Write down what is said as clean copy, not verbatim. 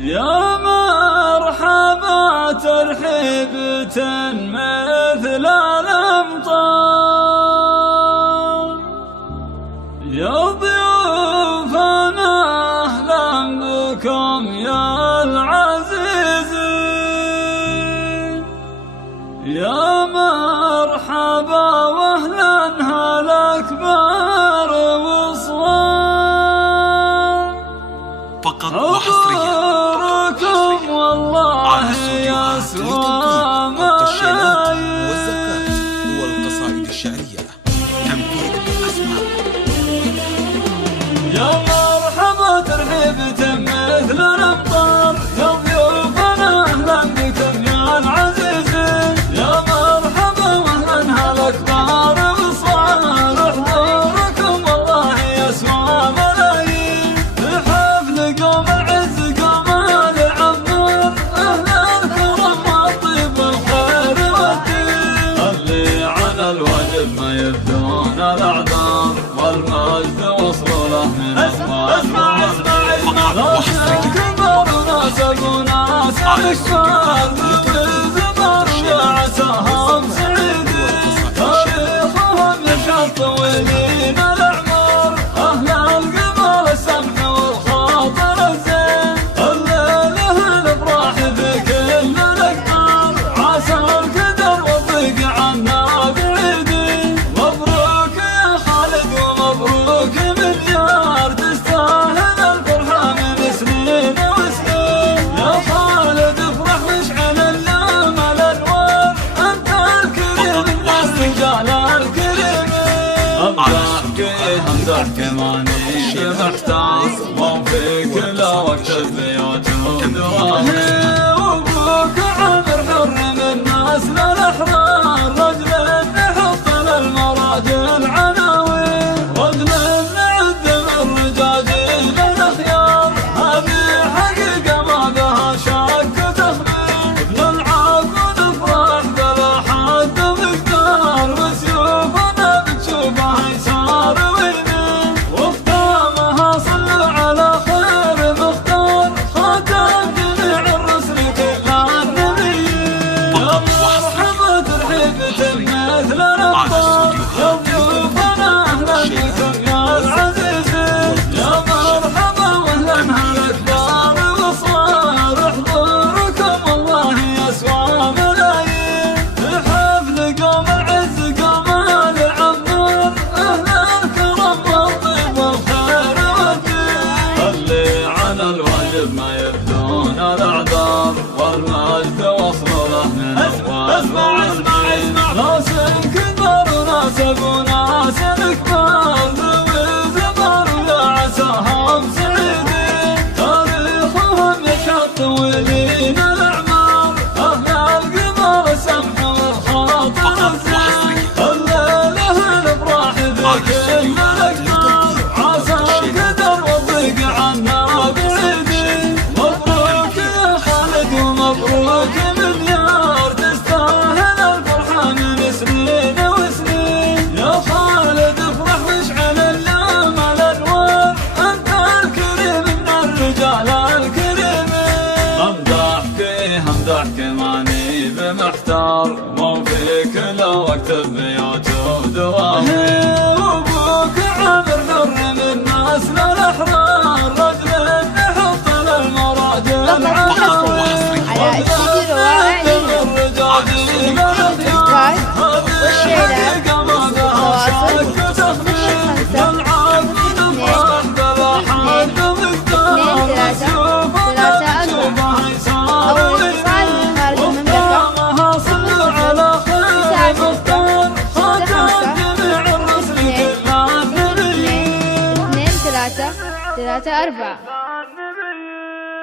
يا مرحبا ترحيبة مثل الأمطار، يا ضيوفنا أهلا بكم يا العزيزين، يا مرحبا واهلا هالأكبر وصغار. فقط وحصريا والله يسوى ملايين. والزفات والقصائد الشعرية تنفيذ الأسماء. يا مرحبا ترحيبة مثل الأمطار، يا ضيوفنا أهلا بكم يا العزيزين، يا مرحبا واهلا هالأكبر وصغار. حضوركم والله يسوى ملايين، بحفل قوم العز قوم العمار، أهل الكرم والطيب والخير والدين، اللي على الواجب ما يبدون الأعذار، والمجد وصلوا له من اسمع ناس كبار وناس وناس الكبار، بالزبر يا عساهم سعيدين، تاريخهم يشهد طويلين الأعمار، أهل القمر السمح والخاطر الزين، الليلة الأفراح بكل الأقطار، عسى القدر والضيق عنا بعيدين. مبروك يا خالد ومبروك مليار، تستاهل الفرحة من سنين وسنين، يا خالد افرح واشعل الامل انوار، انت الكريم من الرجال الكريمين. امدحك ماني بمحتاج، وفي كل وقت البيوت ودراهم، وابوك عامر حر من نسل الاحرار، رجل نحط للمراجل عناوين، رجل نعد من رجاجيل الاخيار، هذه حقيقه ما بها شك وتخمين، نلعب ونفرح بلا حد مقدار، وسيوفنا بتشوفها يسار ويمين، وختامها صلوا على خير مختار، خاتم جميع الرسل كل النبيين. يا مرحبا ترحيبة مثل الأمطار، يا ضيوفنا أهلا بكم يا العزيزين، يا مرحبا واهلا هالأكبر وصغار. حضوركم والله يسوى ملايين، بحفل قوم العز قوم العمار، أهل الكرم والطيب والخير والدين، اللي على الواجب ما يبدون الأعذار، والمجد وصلوا له من اسمع ناس كبار وناس وناس الكبار، ذوي زبر ويا عساهم سعيدين، تاريخهم يشهد طويلين الأعمار، أهل القمر السمح والخاطر الزين، الليلة الأفراح بكل الأقطار، عسى القدر والضيق عنا بعيدين. مبروك يا خالد ومبروك مليار، تستاهل الفرحة من سنين وسنين، يا خالد افرح واشعل الامل انوار، انت الكريم من الرجال الكريمين. امدحك ماني بمحتار، مو في كل وقت ببيوت ودواهم، وابوك عامر حر من نسل الاحرار، رجل نحط للمراجل عناوين، على استوديو روائع الرجاجيل سبسكرايب والشير والتواصل 05 أو الاتصال من خارج المملكة 05 2 3 4.